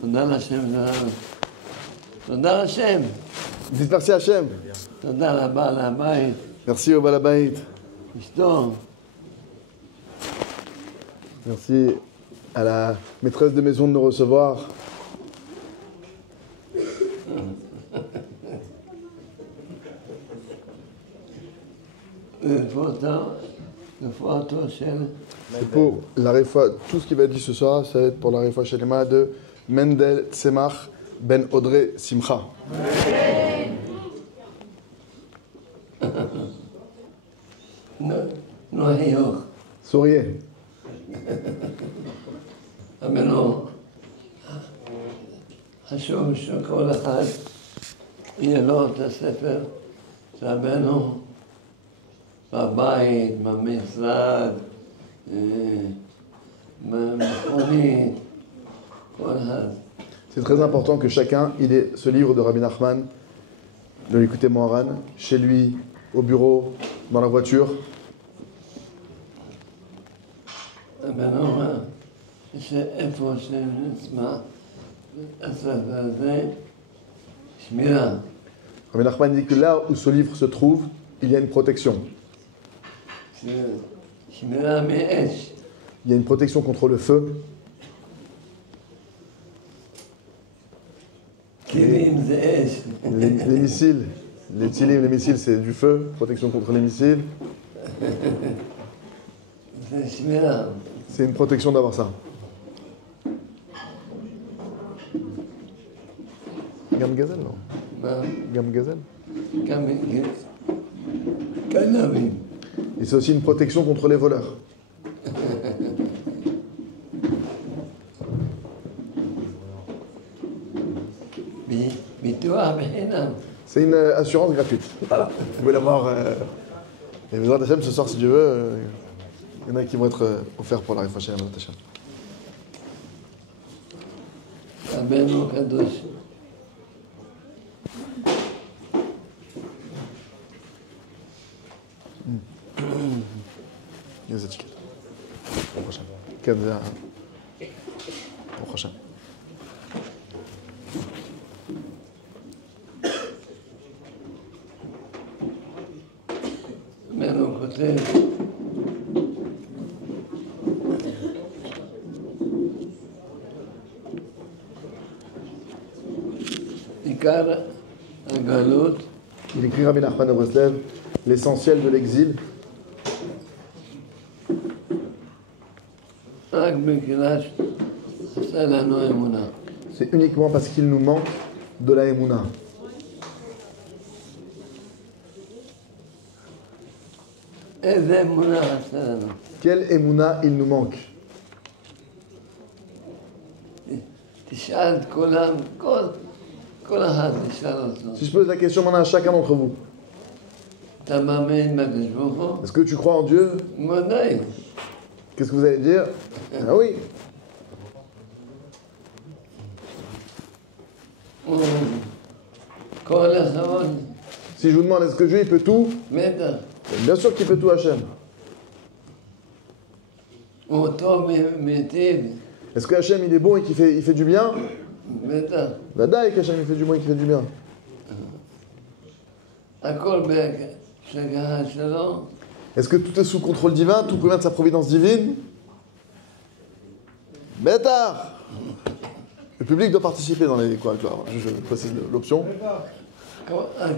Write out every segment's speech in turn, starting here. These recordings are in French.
תודה לשם, תודה לשם. Dites merci à Hachem. תודה לבעל הבית, Merci au Balabait. אשתו, Merci à la maîtresse de maison de nous recevoir. רפואתו של Et pour la réfoua, tout ce qui va être dit ce soir, ça va être pour la réfoua Shalema de Mendel Tzemach Ben Audrey Simcha. נו חיוך. Souriez. רבנו, חשוב שכל אחד יהיה לו את הספר שרבנו בבית, במשרד, במכונית, כל אחד. C'est très important que chacun il ait ce livre de Rabbi Nachman, de l'écouter Moharan, chez lui, au bureau, dans la voiture. רבנו אומר שאיפה שנצמא הספר הזה, שמירה. Rabbi Nachman dit que là où ce livre se trouve, il y a une protection. שמירה מאש. Il y a une protection contre le feu. כלים זה אש. Les missiles, les tilim, les missiles, c'est du feu, protection contre les missiles. זה שמירה. C'est une protection d'avoir ça. Gam Gazel, non? מה? Gam Gazel. גם גנבים. Et c'est aussi une protection contre les voleurs. ביטוח בחינם. C'est une assurance gratuite. Voilà. Vous pouvez l'avoir. Et besoin d'Hachem ce soir, si Dieu veut. Il y en a qui vont être offerts pour la réflexion à Hachem. רבנו הקדוש. Les étiquettes. Au prochain. Kenza. Au prochain. רבנו כותב עיקר הגלות Il écrit Rabbi Nachman de Breslev, l'essentiel de l'exil, רק בגלל שעשה לנו אמונה. c'est uniquement parce qu'il nous manque de la Emouna. איזה אמונה עשה לנו? Quelle Emouna il nous manque? תשאל את כולם, כל אחד תשאל אותו. Si je pose la question maintenant à chacun d'entre vous, אתה מאמין בקדוש ברוך הוא? est-ce que tu crois en Dieu? ודאי. Qu'est-ce que vous allez dire? Ah oui. כל הכבוד, Si je vous demande est-ce que Dieu il peut tout? בטח. Bien sûr qu'il peut tout Hachem. הוא טוב מיטיב, Est-ce que Hachem il est bon et qu'il fait du bien? בטח. Vadaï qu'Hachem il fait du bon et qu'il fait du bien. הכל בהשגחה שלו, Est-ce que tout est sous contrôle divin? Tout provient de sa providence divine? Bêtard! Le public doit participer dans les... Quoi, je précise l'option.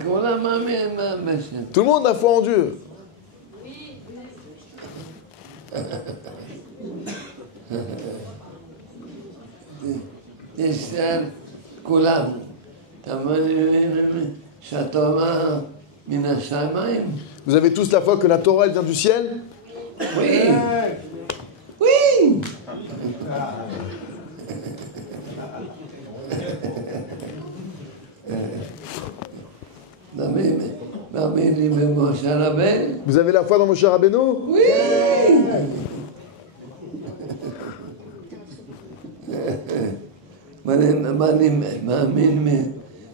כולם מאמין במשם. Tout le monde a foi en Dieu. תשאל כולם, אתה מאמין שהתורה מן השמיים? Vous avez tous la foi que la Torah elle vient du ciel? Oui. Oui. מאמין לי במשה רבנו? Vous avez la foi dans Moshe Rabbeinu? Oui. אני מאמין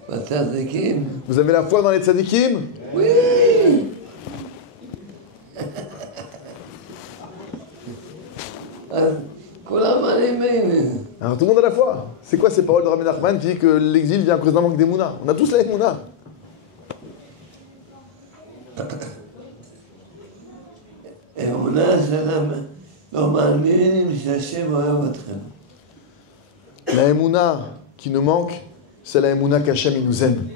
בצדיקים? Vous avez la foi dans les tzadikim? Oui. אז כולם מאמינים. Alors tout le monde a la foi. C'est quoi ces paroles de Rabbi Nachman qui dit que l'exil vient à cause d'un manque d'émouna? On a tous la émouna. אמונה זה לא מאמינים שהשם אוהב אתכם. La émouna qui nous manque, c'est la émouna qu'Hachem il nous aime.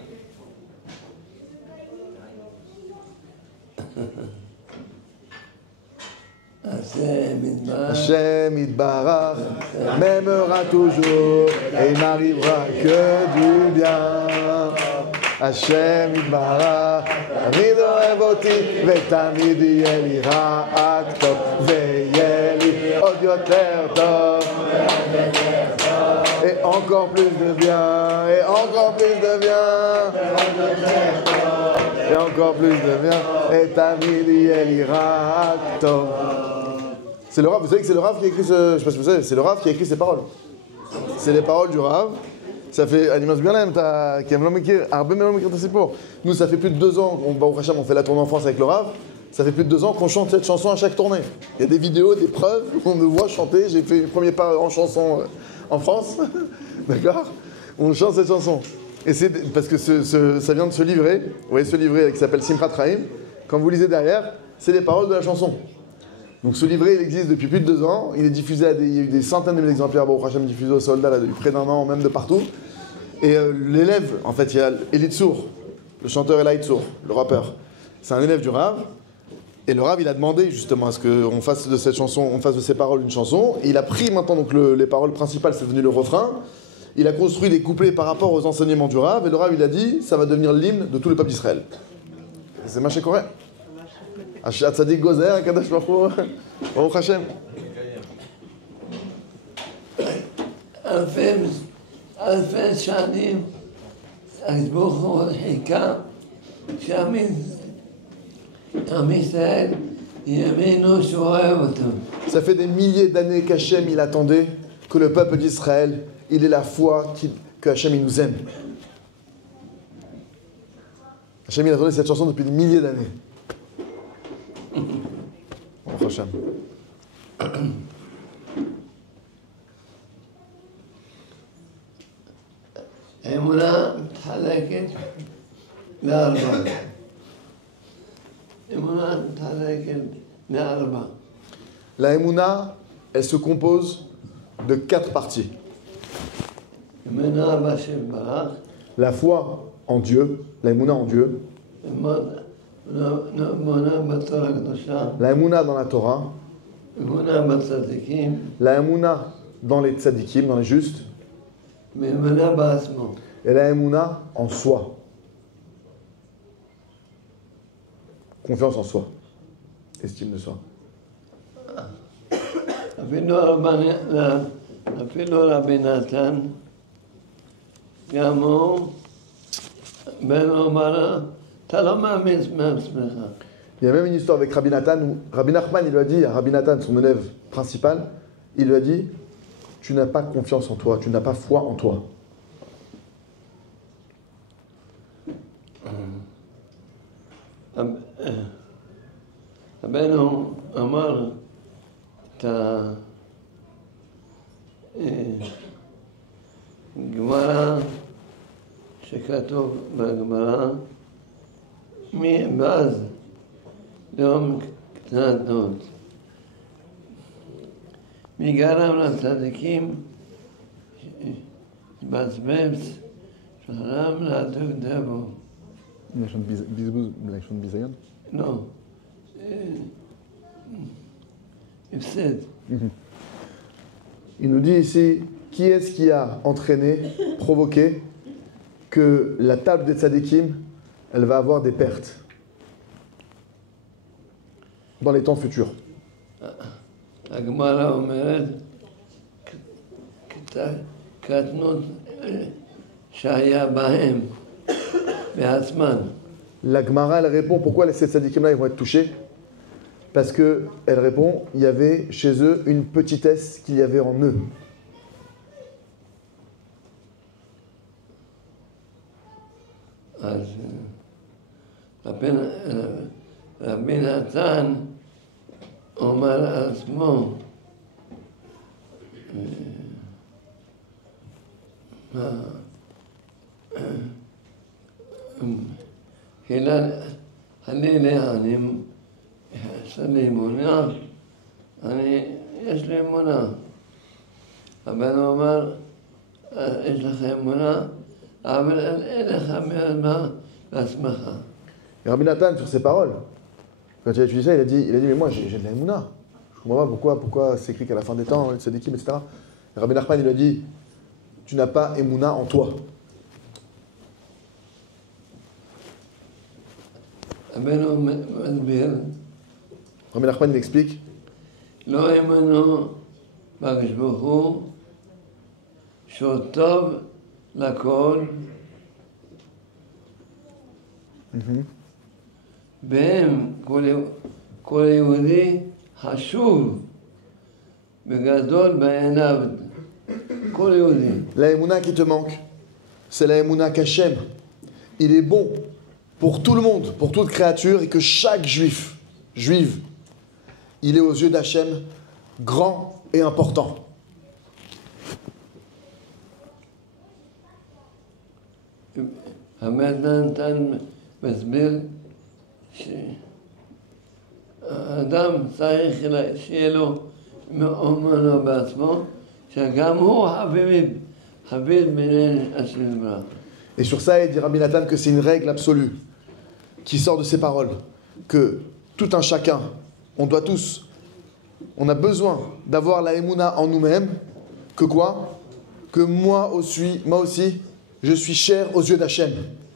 Hachem Yitbarach m'aimera toujours et il m'arrivera que du bien. Hachem Yitbarach תמיד אוהב אותי ותמיד יהיה לי רק טוב ויהיה לי עוד יותר טוב et encore plus de bien et encore plus de bien et encore plus de bien et תמיד יהיה לי רק טוב. C'est le Rav, vous savez que c'est le Rav qui a écrit ce... Je sais pas si vous savez, c'est le Rav qui a écrit ces paroles. C'est les paroles du Rav. Ça fait... Nous, ça fait plus de 2 ans, on fait la tournée en France avec le Rav. Ça fait plus de 2 ans qu'on chante cette chanson à chaque tournée. Il y a des vidéos, des preuves, on me voit chanter. J'ai fait le premier pas en chanson en France. D'accord? On chante cette chanson. Et c'est parce que ça vient de ce livret. Vous voyez ce livret qui s'appelle Simchat Chaim. Quand vous lisez derrière, c'est les paroles de la chanson. Donc ce livret, il existe depuis plus de 2 ans. Il est diffusé il y a eu des centaines de mille exemplaires, Baruch Hashem, diffusés aux soldats là, depuis près d'1 an, même de partout. Et l'élève, en fait, il y a Eli Tsour, le chanteur Eli Tsour, le rappeur. C'est un élève du Rav. Et le Rav, il a demandé justement à ce qu'on fasse de cette chanson, on fasse de ces paroles une chanson. Et il a pris maintenant donc les paroles principales, c'est devenu le refrain. Il a construit des couplets par rapport aux enseignements du Rav. Et le Rav, il a dit, ça va devenir l'hymne de tout le peuple d'Israël. C'est marché correct. Tzadik Gozer, Kadosh Baruch Hu, Baruch Hashem. אלפי שנים, הקדוש ברוך הוא חיכה שעם ישראל יאמינו שהוא אוהב אותם. Ça fait des milliers d'années qu'Hachem il attendait que le peuple d'Israël, il ait la foi que Hachem il nous aime. Hachem il attendait cette chanson depuis des milliers d'années. Baruch Hashem. אמונה מתחלקת לארבע. אמונה מתחלקת לארבע. La Emouna, elle se compose de 4 parties. אמונה בשם ברוך. La foi en Dieu, la Emouna en Dieu. אמונה בתורה הקדושה. La Emouna dans la Torah. אמונה בצדיקים. La Emouna dans les tzadikim, dans les justes. ואמונה בעצמו. Et la Emouna en soi. Confiance en soi. Estime de soi. אפילו רבי נתן, גם הוא בן אומר, אתה לא מאמין מעצמך. Il y a même une histoire avec Rabbi Nathan où Rabbi Nachman, il lui a dit à Rabbi Nathan, son élève principal, il lui a dit, tu n'as pas confiance en toi, tu n'as pas foi en toi. רבנו אמר את הגמרא שכתוב בגמרא ואז יום קטנות מי גרם לצדיקים בזבז שחרם להדוק דבו. La chante Bizayon. Non. Ifsed. Il nous dit ici, qui est-ce qui a entraîné, provoqué que la table des tzadikim, elle va avoir des pertes dans les temps futurs. הגמרא אומרת, קטנות שהיה בהם בעצמן. La Gemara, elle répond pourquoi ces tzadikim-là ils vont être touchés. Parce que elle répond, il y avait chez eux une petitesse qu'il y avait en eux. אז רבי נתן אומר לעצמו חלילה, יש לי אמונה, יש לי אמונה. הבן אומר, יש לך אמונה, אבל אין לך מה לעצמך. Et Rabbi Nathan, sur ces paroles, quand il a étudié ça, il a dit mais moi j'ai de la Emouna. Je comprends pas pourquoi c'est écrit qu'à la fin des temps, les tzadikim, etc. Et Rabbi Nachman, il a dit, tu n'as pas Emouna en toi. הבן מסביר, Rabbi Nachman, il explique, לא האמנו בקדוש ברוך הוא שהוא טוב לכל, והם כל יהודי חשוב וגדול בעיניו, כל יהודי. la Emouna qui te manque, c'est la Emouna qu'Hachem, il est bon pour tout le monde, pour toute créature, et que chaque juif, juive, il est aux yeux d'Hachem grand et important. רבי נתן מסביר שהאדם צריך שיהיה לו אמונה בעצמו, שגם הוא חביב בעיני השם יתברך. Et sur ça, il dit Rabbi Nathan que c'est une règle absolue qui sort de ces paroles, que tout un chacun, on doit tous, on a besoin d'avoir la Emouna en nous-mêmes, que quoi? Que moi aussi, je suis cher aux yeux d'Hachem.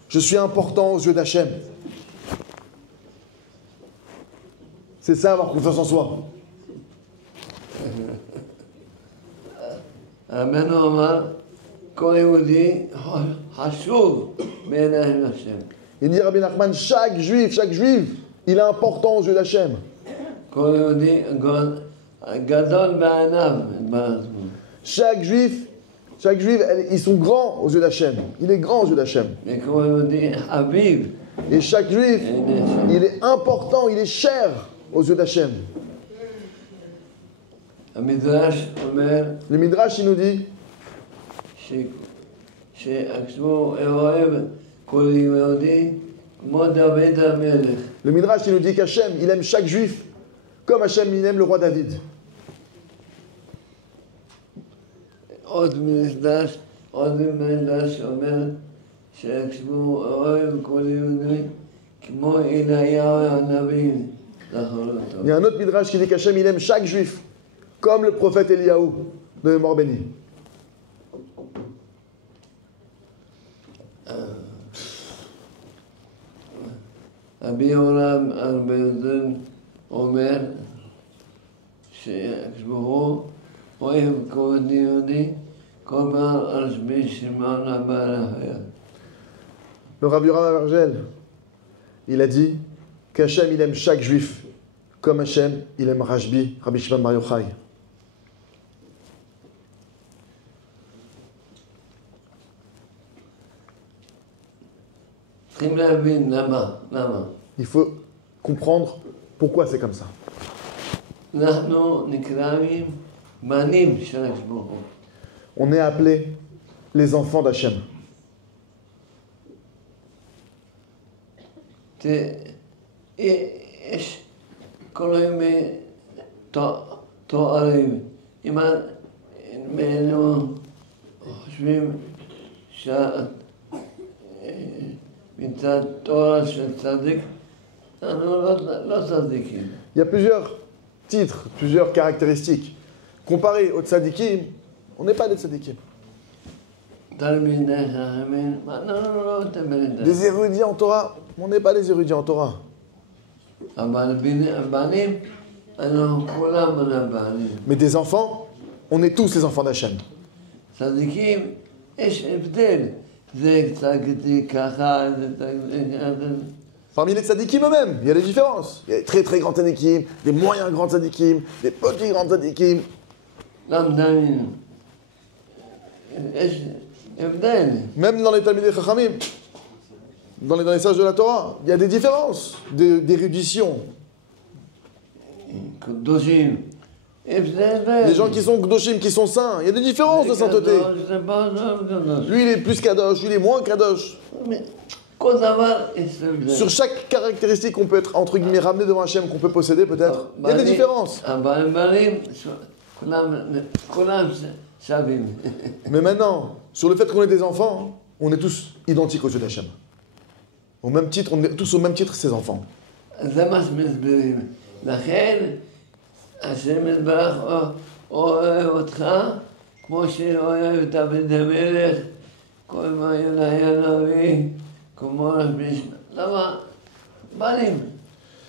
Je suis important aux yeux d'Hachem. C'est ça, avoir confiance en soi. רבנו אמר, כל יהודי חשוב בעיני השם. Il dit Rabbi Nachman, chaque juif, il est important aux yeux d'Hachem. כל יהודי גדול בעיניו. Chaque juif, ils sont grands aux yeux d'Hachem. Il est grand aux yeux d'Hachem. וכל יהודי חביב. Et chaque juif, il est important, il est cher aux yeux d'Hachem. המדרש אומר Le Midrash, il nous dit שעצמו אוהב כל יהודי כמו דוד המלך. Le Midrash, il nous dit qu'Hachem, il aime chaque juif comme Hachem, il aime le roi David. עוד מדרש אומר שעצמו אוהב כל יהודי כמו אליהו הנביא. Il y a un autre Midrash qui dit qu'Hachem, il aime chaque juif comme le prophète Eliyahu de mémoire bénie. רבי יורם ארבלזון אומר שהקדוש אוהב כל יהודי כל פעם על שמי שמעון הבעל החייל. Le Rabbi Yoram Avergel, il a dit qu'Hachem, il aime chaque juif comme Hachem, il aime Rashbi, Rabbi Shimon Bar Yochai. צריכים להבין למה. Il faut comprendre pourquoi c'est comme ça. אנחנו נקראים בנים של הקדוש ברוך הוא. On est appelés les enfants d'Hachem. יש כל מיני תוארים. אם היינו חושבים מצד תורה של צדיק, אנחנו לא צדיקים. Il y a plusieurs titres, plusieurs caractéristiques. Comparé aux tzadikim, on n'est pas des tzadikim. תלמידי חכמים, אנחנו לא תלמידי. Des érudits en Torah, on n'est pas des érudits en Torah. אבל בנים, אנחנו כולם בנים. Mais des enfants, on est tous les enfants d'Hachem. צדיקים, יש הבדל. זה צדיק ככה, זה צדיק ככה. Parmi les tzadikim eux-mêmes, il y a des différences. Il y a des très très grands tzadikim, des moyens grands tzadikim, des petits grands tzadikim. למדנים. יש הבדל. Même dans les Talmidei Chachamim, dans les sages de la Torah, il y a des différences d'érudition. קדושים, Les gens qui sont Kedoshim, qui sont saints, il y a des différences de sainteté. Lui, il est plus Kadosh, lui, il est moins Kadosh. Sur chaque caractéristique qu'on peut être, entre guillemets, ramené devant Hachem, qu'on peut posséder peut-être, il y a des différences. Mais maintenant, sur le fait qu'on est des enfants, on est tous identiques aux yeux d'Hachem. Au même titre, on est tous au même titre ses enfants.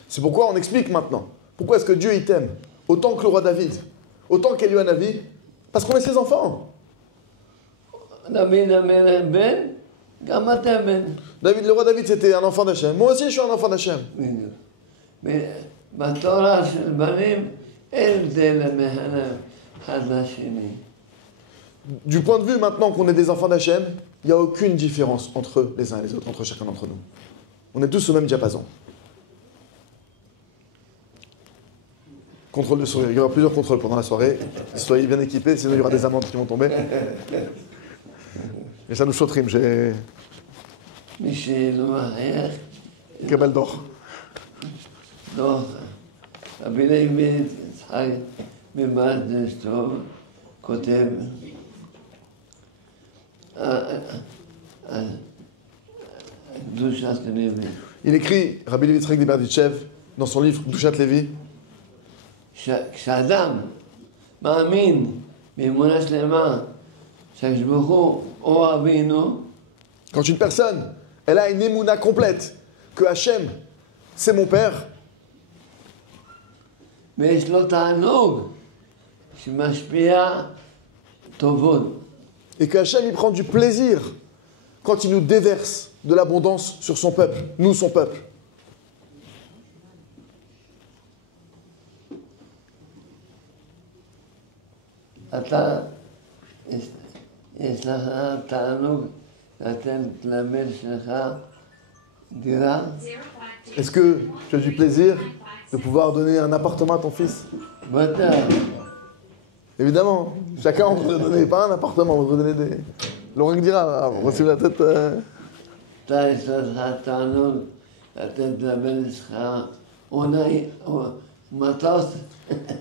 C'est pourquoi on explique maintenant. Pourquoi est-ce que Dieu il t'aime autant que le roi David, autant qu'Eliyahu Hanavi? Parce qu'on est ses enfants. David, le roi David, c'était un enfant d'Hachem. Moi aussi, je suis un enfant d'Hachem. Du point de vue maintenant qu'on est des enfants d'Hachem, il n'y a aucune différence entre les uns et les autres, entre chacun d'entre nous. On est tous au même diapason. Contrôle de sourire. Il y aura plusieurs contrôles pendant la soirée. Soyez bien équipés, sinon il y aura des amendes qui vont tomber. Et ça nous sauterime, j'ai... Kabel d'or. רבי לוי יצחק ממג'דש טוב כותב קדושת לוי. Il écrit, Rabbi Levi Yitzhak Diberdichev, dans son livre Kedushat Levi, כשאדם מאמין באמונה שלמה שהקדוש ברוך הוא אבינו, quand une personne, elle a une émouna complète, que Hachem, c'est mon père, ויש לו תענוג שמשפיע טובות. et que Hachem, il prend du plaisir quand il nous déverse de l'abondance sur son peuple, nous, son peuple. אתה, יש לך תענוג לתת לבן שלך דירה? Est-ce que tu as du plaisir de pouvoir donner un appartement à ton fils? בטח. Évidemment, chacun on voudrait donner, pas un appartement, on voudrait donner des... Laurent dira, on va la tête... אתה יש לך תענוג לתת לבן שלך מטוס?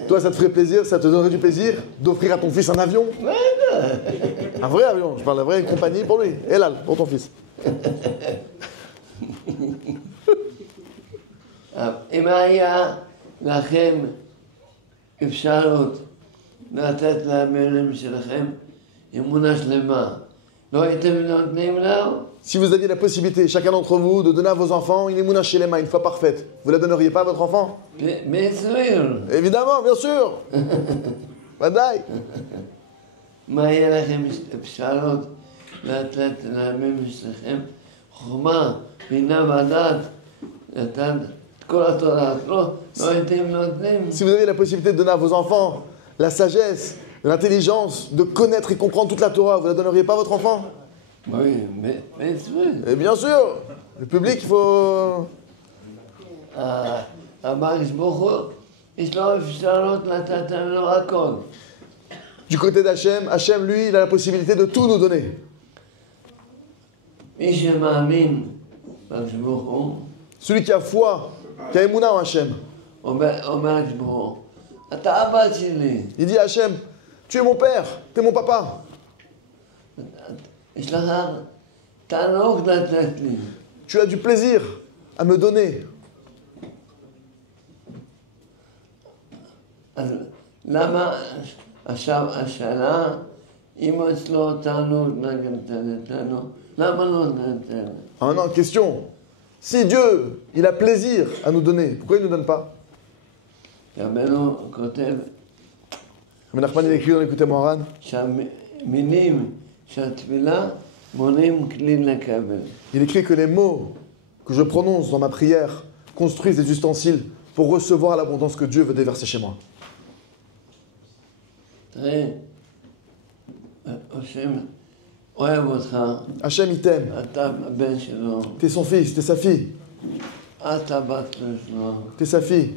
Toi, ça te ferait plaisir, ça te donnerait du plaisir d'offrir à ton fils un avion? Un vrai avion, je parle d'un vrai compagnie pour lui. Elal, pour ton fils. אם היה לכם אפשרות לתת לבנים שלכם אמונה שלמה, לא הייתם נותנים לו? Si vous aviez la possibilité, chacun d'entre vous, de donner à vos enfants une émouna shelema, une foi parfaite, vous la donneriez pas à votre enfant? bien sûr. Évidemment, bien sûr. Badaï. מה יהיה לכם אפשרות לתת לבנים שלכם חוכמה, בינה ודעת, לתת כל התורה, לא הייתם נותנים? Si vous aviez la possibilité de donner à vos enfants la sagesse, l'intelligence, de connaître et comprendre toute la Torah, vous la donneriez pas à votre enfant? Oui, mais sûr. Et bien sûr, le public, il faut... הקדוש ברוך הוא, יש לו אפשרות לתת לנו הכל. Du côté d'Hachem, Hachem, lui, il a la possibilité de tout nous donner. מי שמאמין בקדוש ברוך הוא, Celui qui a foi, qui a émouna en Hachem, אומר הקדוש ברוך הוא, אתה אבא שלי. il dit à Hachem, tu es mon père, tu es mon papa. יש לך תענוג לתת לי. Tu as du plaisir à me donner. אז למה עכשיו השאלה, אם יש לו תענוג לתת לנו, למה לא נתן? Ah non, question. Si Dieu, il a plaisir à nous donner, pourquoi il ne nous donne pas? רבנו כותב Mais Nachman, il écrit dans l'écouté Moharan, שהמילים של התפילה מונים כלי לקבל. il écrit que les mots que je prononce dans ma prière construisent des ustensiles pour recevoir l'abondance que Dieu veut déverser chez moi. תראה, השם אוהב אותך, Hachem, il t'aime. אתה הבן שלו, T'es son fils, t'es sa fille. את הבת שלו, T'es sa fille.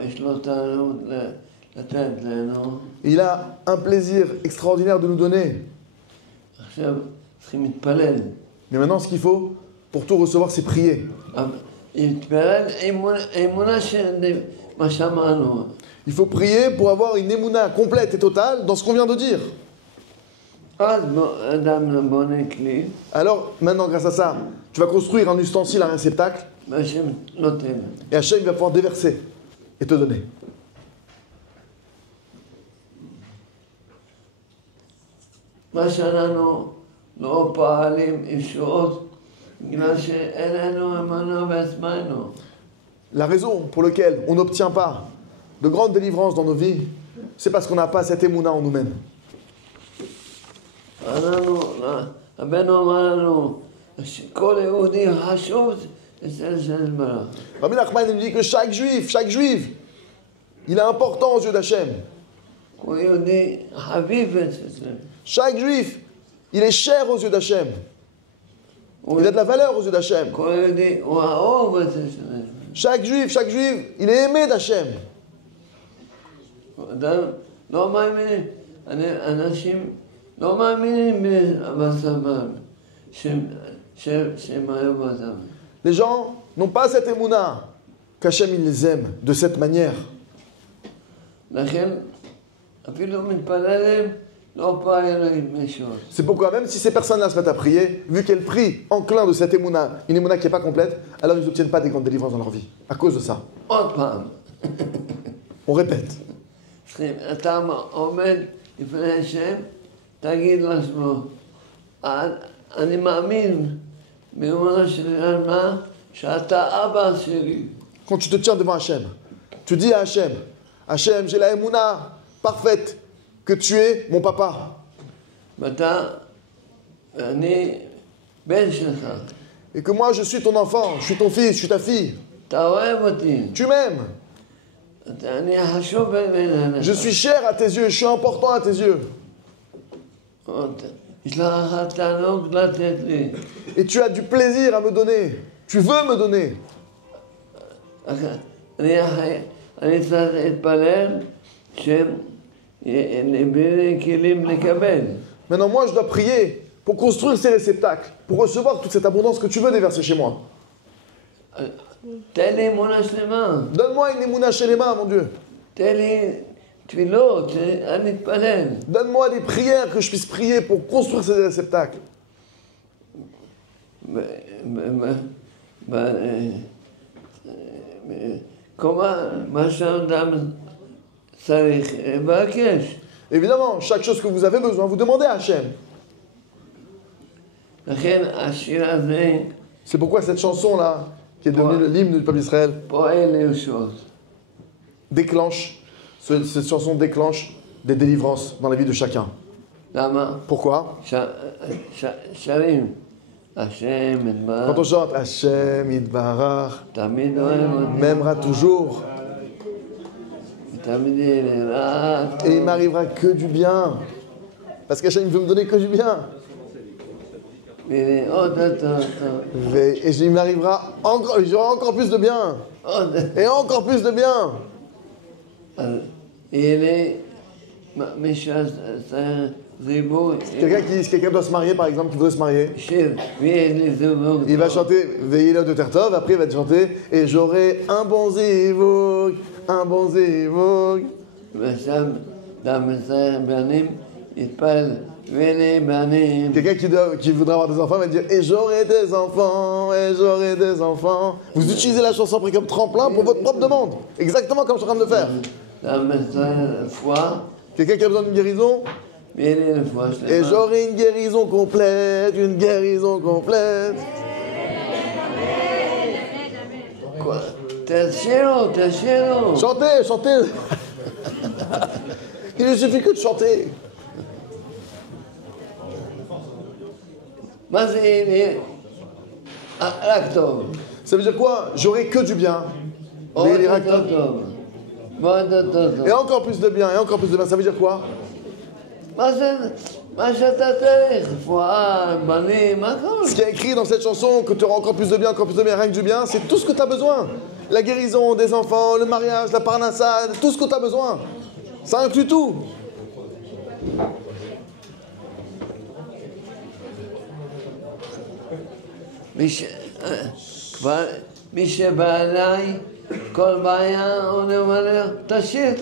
יש לו תענוג לתת לנו. Il a un plaisir extraordinaire de nous donner. עכשיו צריכים להתפלל. Mais maintenant, ce qu'il faut, pour tout recevoir, c'est prier. להתפלל אמונה של מה שאמרנו. Il faut prier pour avoir une émouna complète et totale dans ce qu'on vient de dire. אז אדם בונה כלי, Alors, maintenant, grâce à ça, tu vas construire un ustensile, un réceptacle, והשם נותן. et Hachem va pouvoir déverser et te donner. מה שאנחנו לא פועלים ישועות, בגלל שאין לנו אמונה בעצמנו. La raison pour laquelle on n'obtient pas de grandes délivrances dans nos vies, c'est parce qu'on n'a pas cette émouna en nous-mêmes. רבנו אמר לנו, שכל יהודי חשוב אצל השם יתברך. Rabbi Nachman nous dit que chaque juif, il est important aux yeux d'Hachem. כל יהודי חביב אצלם. Chaque juif, il est cher aux yeux d'Hachem. Il a de la valeur aux yeux d'Hachem. כל יהודי הוא האהוב אצל השם. Chaque juif, il est aimé d'Hachem. אדם לא מאמינים, אנשים לא מאמינים בסבב שהם אוהב אותם. Les gens n'ont pas cette émouna qu'Hachem il les aime de cette manière. לכן אפילו מתפללים לא פועלים ישועות. C'est pourquoi même si ces personnes-là se mettent à prier, vu qu'elles prient enclin de cette émouna, une émouna qui n'est pas complète, alors ils n'obtiennent pas des grandes délivrances dans leur vie. À cause de ça. עוד פעם. On répète. אתה עומד לפני השם, תגיד לעצמו, אני מאמין באמונה של אלמה שאתה אבא שלי. Quand tu te tiens devant Hachem, tu dis à Hachem, Hachem, j'ai la émouna parfaite que tu es mon papa. ואני בן שלך. Et que moi je suis ton enfant, je suis ton fils, je suis ta fille. אתה אוהב אותי. Tu m'aimes. אני חשוב בעיניך. Je suis cher à tes yeux, je suis important à tes yeux. יש לך תענוג לתת לי. Et tu as du plaisir à me donner. Tu veux me donner. אני צריך להתפלל שיהיו כלים לקבל. Maintenant, moi, je dois prier pour construire ces réceptacles, pour recevoir toute cette abondance que tu veux déverser chez moi. תן לי אמונה שלמה. Donne-moi une émouna shelema, mon Dieu. תן לי תפילות, אני אתפלל. Donne-moi des prières que je puisse prier pour construire ces réceptacles. מה שאדם צריך לבקש. Évidemment, chaque chose que vous avez besoin, vous demandez à Hachem. לכן השיר הזה C'est pourquoi cette chanson-là, qui est devenue l'hymne du peuple d'Israël, פועל לישועות. déclenche, cette chanson déclenche des délivrances dans la vie de chacun. למה? Pourquoi? שרים השם יתברך. Quand on chante Hachem Yitbarach, תמיד אוהב אותי. m'aimera toujours. תמיד יהיה לי רע. Et il m'arrivera que du bien. Parce qu'Hachem veut me donner que du bien. ולראות אותו. Et il m'arrivera encore, j'aurai encore plus de bien. עוד. Et encore plus de bien. אז יהיה לי מי שעשה זיווג. Quelqu'un doit se marier, par exemple, qui voudrait se marier. שיר, ויהיה לי זיווג. Il va chanter Veillez de Tertov, après il va te chanter Et j'aurai un bon zivug, un bon zivug. ועכשיו דם ישראל בנים יתפלל ויהיה בנים. Quelqu'un qui voudrait avoir des enfants va dire Et j'aurai des enfants, et j'aurai des enfants. Vous utilisez la chanson après comme tremplin pour votre propre demande. Exactement comme je suis en train de le faire. דם ישראל רפואה Quelqu'un qui a besoin d'une guérison ויהיה לי רפואה Et שלמה. j'aurai une guérison complète, une guérison complète. תשאירו. Chantez, chantez. Il ne suffit que de chanter. מה זה יהיה לי? רק טוב. Ça veut dire quoi? J'aurai que du bien. עוד Mais il ira יותר טוב. ועוד יותר טוב. Et encore plus de bien, et encore plus de bien. Ça veut dire quoi? מה שאתה צריך, רפואה, בנים, מה כל Ce qui est écrit dans cette chanson, que tu auras encore plus de bien, rien que du bien, c'est tout ce que tu as besoin. la guérison des enfants, le mariage, la parnassa, tout ce que tu as besoin. Ça inclut tout. מי שבא אליי, כל בעיה, אני אומר לו, תשאיר,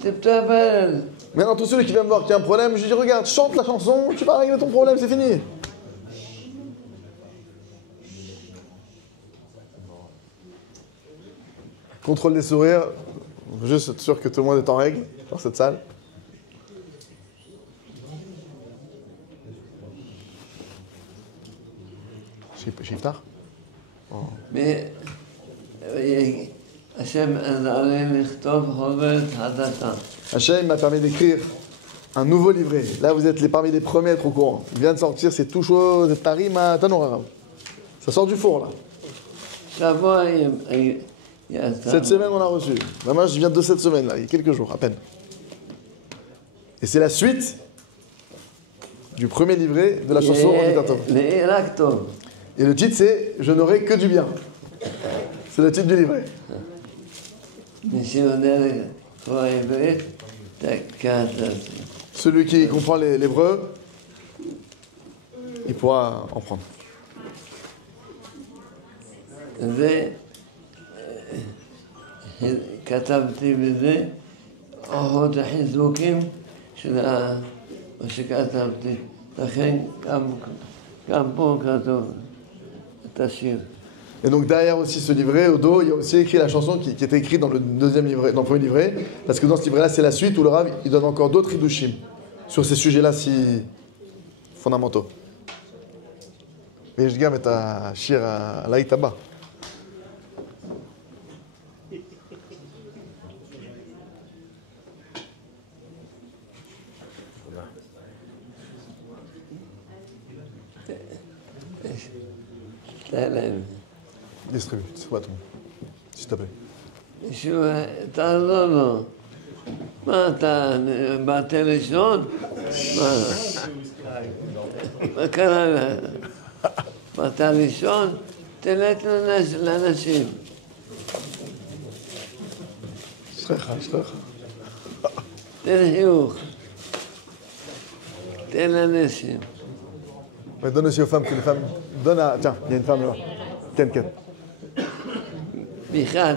תטפל. Maintenant, tous ceux qui viennent me voir qui a un problème, je dis regarde, chante la chanson, tu vas régler ton problème, c'est fini. Contrôle des sourires, juste être sûr que tout le monde est en règle dans cette salle. Shiftar. Mais Hachem m'a permis d'écrire un nouveau livret. Là, vous êtes parmi les premiers à être au courant. Il vient de sortir, c'est tout chaud, c'est Tarima Tanora. Ça sort du four, là. Cette semaine, on a reçu. Vraiment, je viens de cette semaine, là, il y a quelques jours, à peine. Et c'est la suite du premier livret de la chanson Tov. Et le titre, c'est « Je n'aurai que du bien ». C'est le titre du livret. Celui qui comprend l'hébreu, il pourra en prendre. כתבתי בזה אורות החיזוקים של מה שכתבתי. לכן גם פה כתוב את השיר. Et donc derrière aussi ce livret, au dos, il y a aussi écrit la chanson qui était écrite dans le deuxième livret, dans le premier livret, parce que dans ce livret-là, c'est la suite où le Rav, il donne encore d'autres hidushim sur ces sujets-là si fondamentaux. Mais je gamme et ta shir à l'aïtaba. Distribue, c'est quoi ton... s'il te plaît. תעזור לו. מה אתה באת לישון? מה קרה לך? באת לישון? תלך לאנשים. אשריך. תן חיוך. תן לאנשים. Mais donne aussi aux femmes, que les femmes... Donne à... Tiens, il y a une femme là. Tiens. Michal,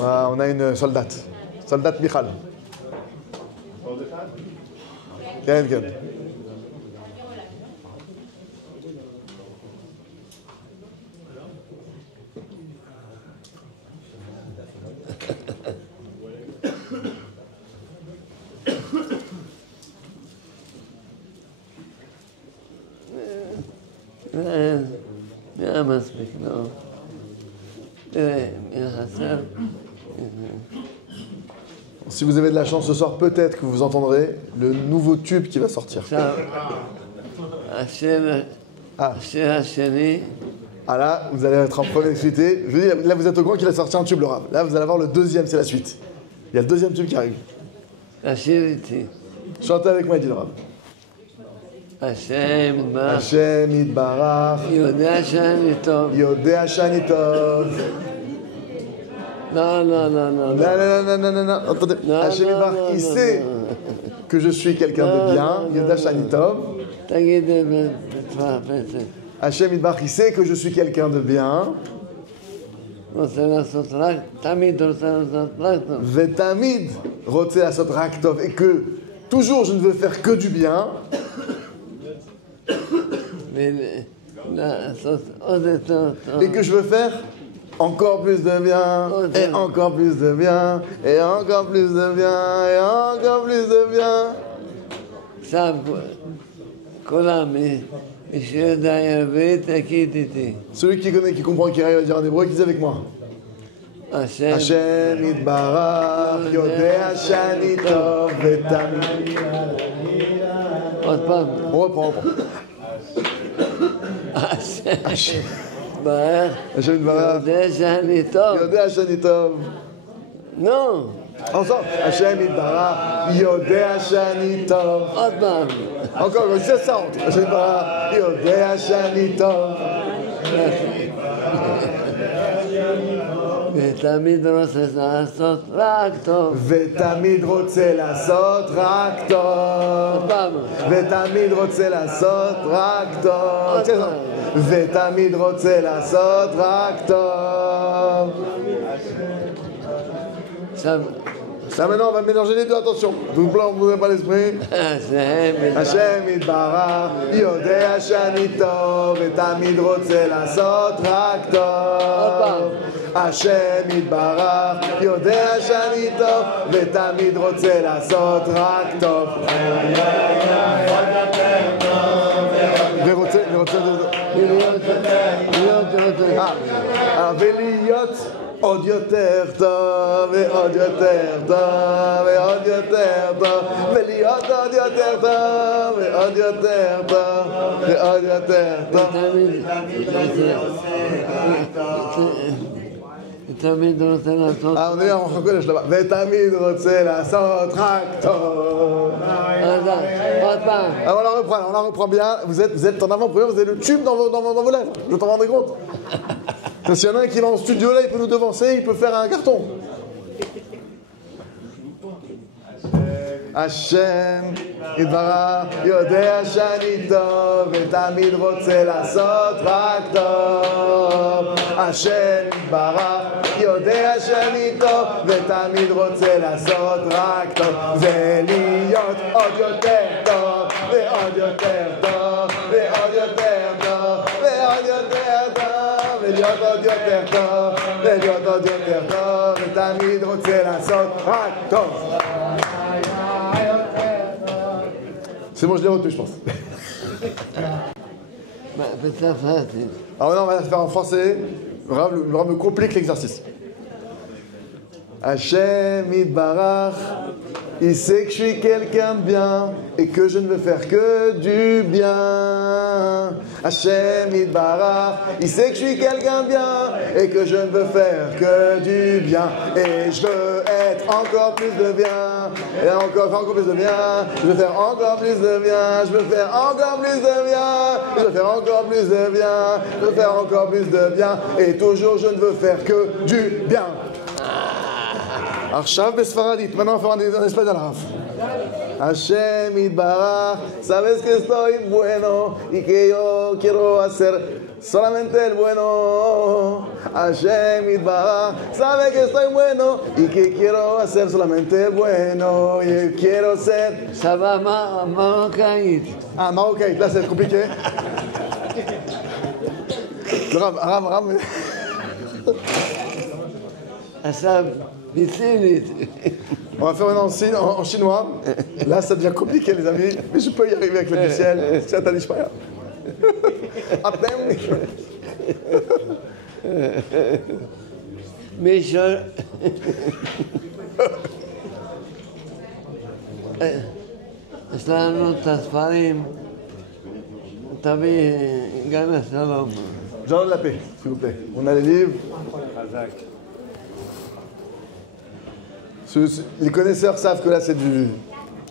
ah, on a une soldate. Soldate Michal. Tiens. היה מספיק, לא. תראה, חסר. Si vous avez de la chance ce soir, peut-être que vous entendrez le nouveau tube qui va sortir. Ah là, vous allez être en première excité. Je vous dis, là vous êtes au courant qu'il a sorti un tube, le Rav. Là vous allez avoir le deuxième, c'est la suite. Il y a le deuxième tube qui arrive. Chantez avec moi, dit le Rav. Hashem Yitbarach יודע שאני טוב. יודע שאני טוב. Non. Non. Attendez. Hashem Yitbarach, il sait que je suis quelqu'un de bien. יודע שאני טוב. Hashem Yitbarach, il sait que je suis quelqu'un de bien. Vetamid רוצה לעשות רק טוב. Et que toujours je ne veux faire que du bien. Et que je veux faire encore plus de bien, et encore plus de bien, et encore plus de bien, et encore plus de bien. Celui qui connaît, qui comprend, qui arrive à dire en hébreu, qui dit avec moi. Hashem Yitbarach, Yodea Shani Tov Vetamid. On reprend. Hashem Yitbarach, Yodea Shani Tov. Non. Ensemble. Hashem Yitbarach, Yodea Shani Tov. Encore, c'est ça. Hashem Yitbarach, Yodea Shani Tov. ותמיד רוצה לעשות רק טוב. ותמיד רוצה לעשות רק טוב. ותמיד רוצה לעשות רק טוב. ותמיד רוצה לעשות רק טוב. Là maintenant on va mélanger les deux, attention. Vous n'avez pas l'esprit. Hashem Yitbarach יודע שאני טוב ותמיד רוצה לעשות רק טוב. השם יתברך יודע שאני טוב ותמיד רוצה לעשות רק טוב. ולהיות עוד יותר טוב ועוד יותר טוב ועוד יותר טוב ולהיות עוד יותר טוב ועוד יותר טוב ועוד יותר טוב. ותמיד רוצה לעשות ותמיד רוצה לעשות רק טוב. Alors on la reprend bien. Vous êtes en avant-première, vous avez le tube dans vos lèvres. Vous t'en rendez compte? S'il y en a un qui va en studio là, il peut nous devancer, il peut faire un carton. Hashem יתברך יודע שאני טוב ותמיד רוצה לעשות רק טוב. השם יתברך יודע שאני טוב ותמיד רוצה לעשות רק טוב. ולהיות עוד יותר טוב ועוד יותר טוב ועוד יותר טוב ועוד יותר טוב ולהיות עוד יותר טוב ולהיות עוד יותר טוב ותמיד רוצה לעשות רק טוב. C'est bon, je l'ai retenu, je pense. Alors maintenant, on va le faire en français. Le Rav me complique l'exercice. Hashem Yitbarach, il sait que je suis quelqu'un de bien et que je ne veux faire que du bien. Hashem Yitbarach, il sait que je suis quelqu'un de bien et que je ne veux faire que du bien. Et je veux être encore plus de bien et encore plus de bien. Je veux faire encore plus de bien. Je veux faire encore plus de bien. Je veux faire encore plus de bien. Je veux faire encore plus de bien. Et toujours je ne veux faire que du bien. עכשיו בספרדית, maintenant on va faire en espagnol. Hashem Yitbarach, sabes que estoy bueno y que yo quiero hacer solamente el bueno. Hashem Yitbarach, sabe que estoy bueno y que quiero hacer solamente el bueno. Y quiero ser... Ça va marocain. Ah, marocain, là c'est compliqué. Rav. On va faire maintenant en chinois. Là, ça devient compliqué, les amis. Mais je peux y arriver avec le du ciel. C'est un pas. Mais je... יש לנו את הספרים, תביא גן השלום. Jean de la paix, s'il vous plaît. On a les livres. Les connaisseurs savent que là, c'est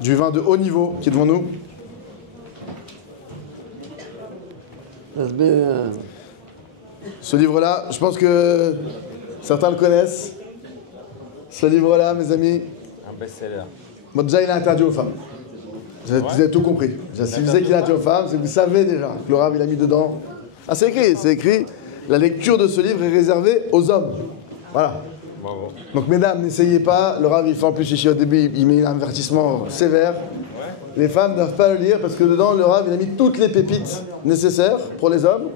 du vin de haut niveau qui est devant nous. Ce livre-là, je pense que certains le connaissent. Ce livre-là, mes amis, un best-seller. Bon, déjà, il est interdit aux femmes. Vous avez tout compris. Déjà, si vous savez qu'il est interdit aux femmes, c'est que vous savez déjà que le Rav, il a mis dedans. Ah, c'est écrit. La lecture de ce livre est réservée aux hommes. Voilà. Bravo. Donc, mesdames, n'essayez pas. Le Rav, il fait en plus ici au début, il met un avertissement sévère. Les femmes ne doivent pas le lire parce que dedans, le Rav, il a mis toutes les pépites nécessaires pour les hommes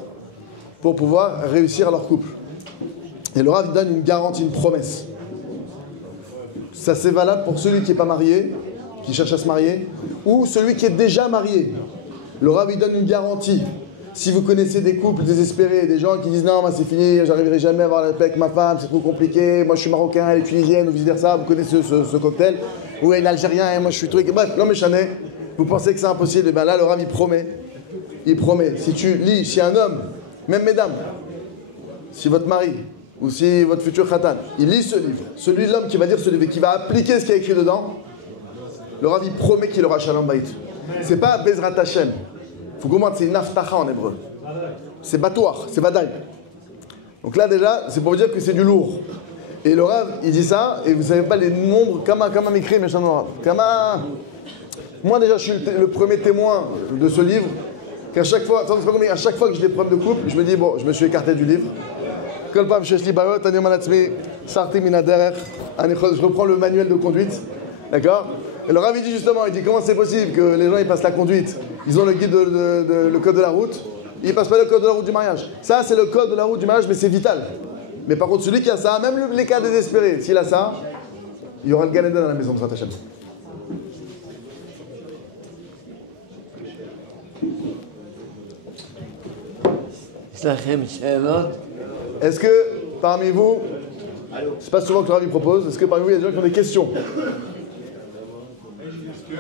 pour pouvoir réussir leur couple. Et le Rav, il donne une garantie, une promesse. Ça, c'est valable pour celui qui n'est pas marié, qui cherche à se marier, ou celui qui est déjà marié. Le Rav, il donne une garantie. Si vous connaissez des couples désespérés, des gens qui disent non, moi c'est fini, j'arriverai jamais à avoir la paix avec ma femme, c'est trop compliqué, moi je suis marocain, elle est tunisienne, ou vice versa, vous connaissez ce cocktail, ou elle est algérien et moi je suis truc, bref, non mais chané, vous pensez que c'est impossible, et bien là le Rav il promet, si tu lis, si un homme, même mesdames, si votre mari, ou si votre futur khatan, il lit ce livre, celui de l'homme qui va dire ce livre et qui va appliquer ce qui est écrit dedans, le Rav il promet qu'il aura Shalom Bayit. C'est pas Bezrat Hashem. Il faut comprendre, c'est une aftacha en hébreu. C'est batouar, c'est badaï. Donc là déjà, c'est pour vous dire que c'est du lourd. Et le Rav, il dit ça, et vous savez pas les nombres, Kama m'écrit, mais Kama. Moi déjà, je suis le premier témoin de ce livre, qu'à chaque fois, à chaque fois que j'ai des problèmes de couple, je me dis, bon, je me suis écarté du livre. Je reprends le manuel de conduite, d'accord? Et le Rav, il dit justement, il dit, comment c'est possible que les gens, ils passent la conduite, ils ont le guide, le code de la route, ils passent pas le code de la route du mariage. Ça, c'est le code de la route du mariage, mais c'est vital. Mais par contre, celui qui a ça, même les cas désespérés, s'il a ça, il y aura le Gan Eden dans la maison de Srat Hashem. Est-ce que parmi vous, c'est pas souvent que le Rav propose, est-ce que parmi vous il y a des gens qui ont des questions? Est-ce que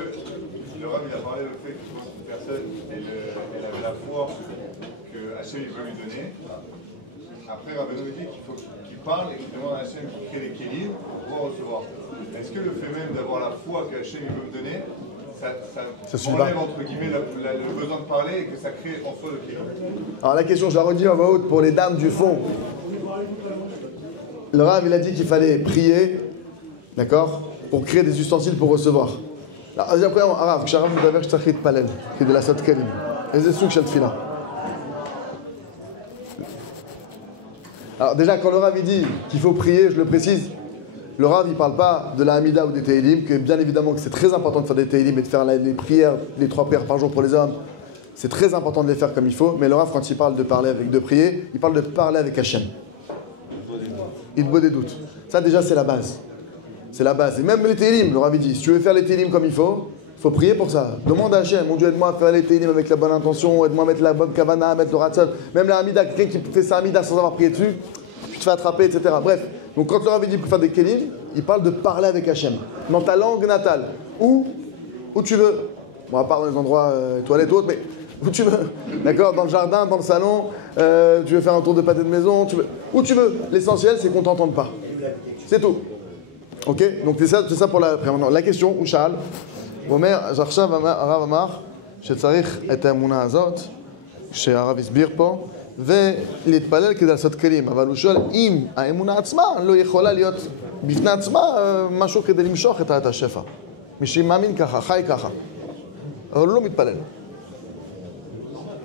le Rav il a parlé du fait que une personne elle avait la foi que Hachem veut lui donner? Après Rabbeinu dit qu'il faut qu'il parle et qu'il demande à Hachem qu'il crée les kélim pour pouvoir recevoir. Est-ce que le fait même d'avoir la foi que Hachem veut me donner, ça enlève entre guillemets le besoin de parler et que ça crée en soi le kélim? Alors la question, je la redis en voix haute pour les dames du fond. Le Rav, il a dit qu'il fallait prier, d'accord, pour créer des ustensiles pour recevoir. Alors, déjà, premièrement, Rav, כשהרב מדבר שצריך להתפלל כדי לעשות כלים. איזה סוג של תפילה? Alors déjà, quand le Rav il dit qu'il faut prier, je le précise, le Rav il parle pas de la Hamida ou des Tehillim, que bien évidemment que c'est très important de faire des Tehillim et de faire les prières, les 3 prières par jour pour les hommes. C'est très important de les faire comme il faut, mais le Rav, quand il parle de prier, il parle de parler avec Hachem. Il te boit des doutes. Ça déjà c'est la base. C'est la base. Et même les Tehillim, le Rav il dit, si tu veux faire les Tehillim comme il faut prier pour ça. Demande à Hachem, mon Dieu, aide-moi à faire les Tehillim avec la bonne intention, aide-moi à mettre la bonne kavana, à mettre le ratzon. Même la Hamida, quelqu'un qui fait sa Hamida sans avoir prié dessus, tu te fais attraper, etc. Bref, donc quand le Rav dit pour faire des Kelim, il parle de parler avec Hachem. Dans ta langue natale. Où tu veux. Bon, à part dans les endroits toilettes ou autres, mais où tu veux. D'accord? Dans le jardin, dans le salon, tu veux faire un tour de pâté de maison, où tu veux. L'essentiel, c'est qu'on t'entende pas. C'est tout. Ok? Donc c'est ça pour la question, où Sha'al. אומר, שעכשיו הרב אמר שצריך את האמונה הזאת שהרב הסביר פה ולהתפלל כדי לעשות כלים, אבל הוא שואל אם האמונה עצמה לא יכולה להיות בפני עצמה משהו כדי למשוך את השפע. מי שמאמין ככה, חי ככה, אבל הוא לא מתפלל.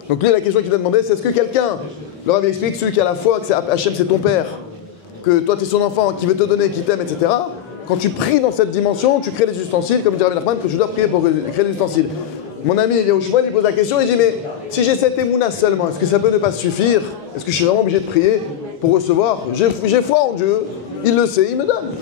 Donc lui la question qu'il t'a demandé c'est est-ce que quelqu'un, le Rav explique celui qui a la foi que Hachem c'est ton père, que toi tu es son enfant, qui veut te donner, qui t'aime, etc. Quand tu pries dans cette dimension, tu crées des ustensiles, comme dit Rabbi Nachman, que je dois prier pour créer des ustensiles. Mon ami Eliyahu Shmuel, il pose la question, il dit mais si j'ai cette émouna seulement, est-ce que ça peut ne pas suffire? Est-ce que je suis vraiment obligé de prier pour recevoir? J'ai foi en Dieu, il le sait, il me donne.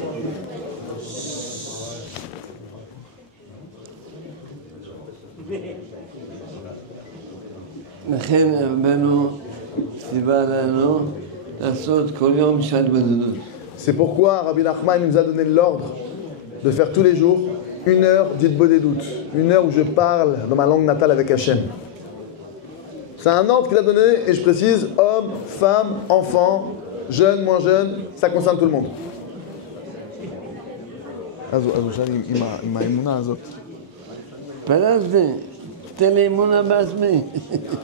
לכן רבנו ציווה לנו לעשות כל יום שעת בדידות. C'est pourquoi Rabbi Nachman nous a donné l'ordre de faire tous les jours 1 heure d'Hitbod des doutes, 1 heure où je parle dans ma langue natale avec Hachem. C'est un ordre qu'il a donné, et je précise, hommes, femmes, enfants, jeunes, moins jeunes, ça concerne tout le monde.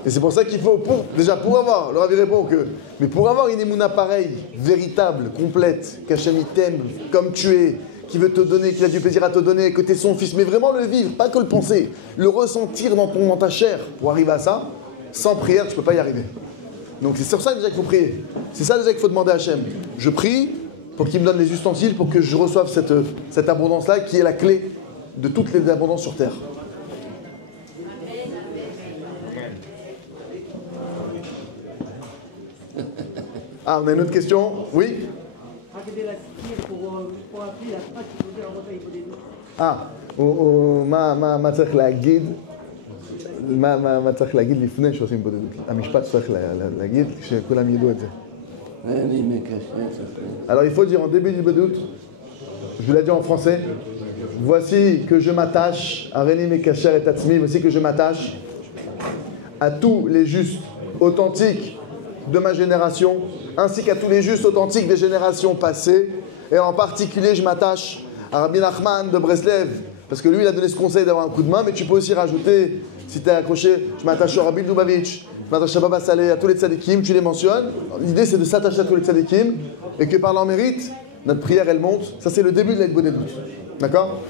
Et c'est pour ça qu'il faut, déjà pour avoir, le Rav répond que, mais pour avoir une émouna pareille, véritable, complète, qu'Hachem il t'aime comme tu es, qui veut te donner, qu'il a du plaisir à te donner, que tu es son fils, mais vraiment le vivre, pas que le penser, le ressentir dans ta chair. Pour arriver à ça, sans prière, tu ne peux pas y arriver. Donc c'est sur ça déjà qu'il faut prier. C'est ça déjà qu'il faut demander à Hachem. Je prie pour qu'il me donne les ustensiles, pour que je reçoive cette abondance-là, qui est la clé de toutes les abondances sur terre. Ah, on a une autre question? Oui? מה צריך להגיד? מה צריך להגיד לפני שעושים התבודדות? המשפט שצריך להגיד כשכולם ידעו את זה. Alors il faut dire en début d'Hitbodedut, je vous l'ai dit en français, voici que je m'attache à Reni Mekacher et Tatzmi, voici que je m'attache à tous les justes authentiques de ma génération, ainsi qu'à tous les justes authentiques des générations passées, et en particulier je m'attache à Rabbi Nachman de Breslev, parce que lui il a donné ce conseil d'avoir un coup de main, mais tu peux aussi rajouter, si tu es accroché, je m'attache à Rabbi Lubavitch, je m'attache à Baba Saleh, à tous les tzadikim, tu les mentionnes. L'idée c'est de s'attacher à tous les tzadikim, et que par leur mérite, notre prière elle monte. Ça c'est le début de l'Aïd Bodedut. D'accord?